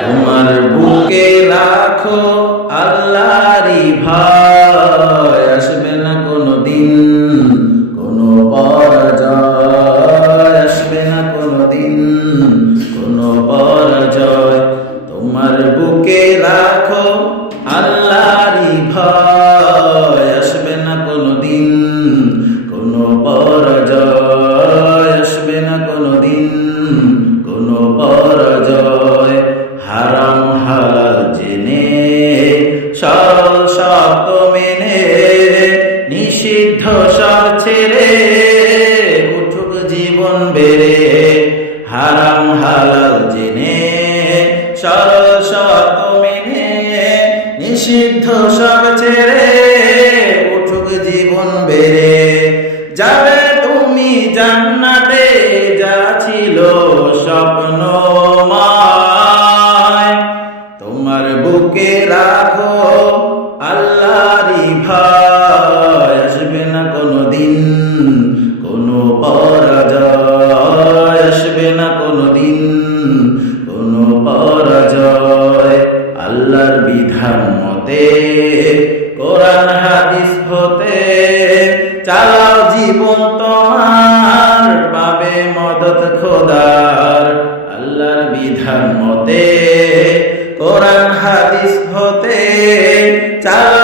তোমার বুকে রাখো আল্লাহরই ভয়, আসবে না কোনো দিন কোনো পরাজয়, আসবে না কোনো দিন কোনো পরাজয়। তোমার বুকে রাখো আল্লাহরই ভয়, আসবে না কোনো দিন কোনো পরাজয়, আসবে না কোনো দিন কোনো পরাজয়। হারাম হালাল জেনে সরল শর্ত মেনে নিষিদ্ধ সব ছেড়ে উঠুক জীবন বেড়ে। হারাম হালাল জেনে সরল শর্ত মেনে নিষিদ্ধ সব ছেড়ে উঠুক জীবন বেড়ে। যাবে তুমি জান্নাতে যা ছিল স্বপ্নময়, তোমার বুকে রাখো আল্লাহরই ভয়, আসবে না কোনো দিন কোনো পরাজয়, আসবে না কোনো দিন কোনো পরাজয়। আল্লাহর বিধান মতে কোরআন হাদিস হতে চালাও জীবন তোমার, পাবে মদদ খোদার। আল্লাহর বিধান মতে কোরআন হাদিস হতে চালাও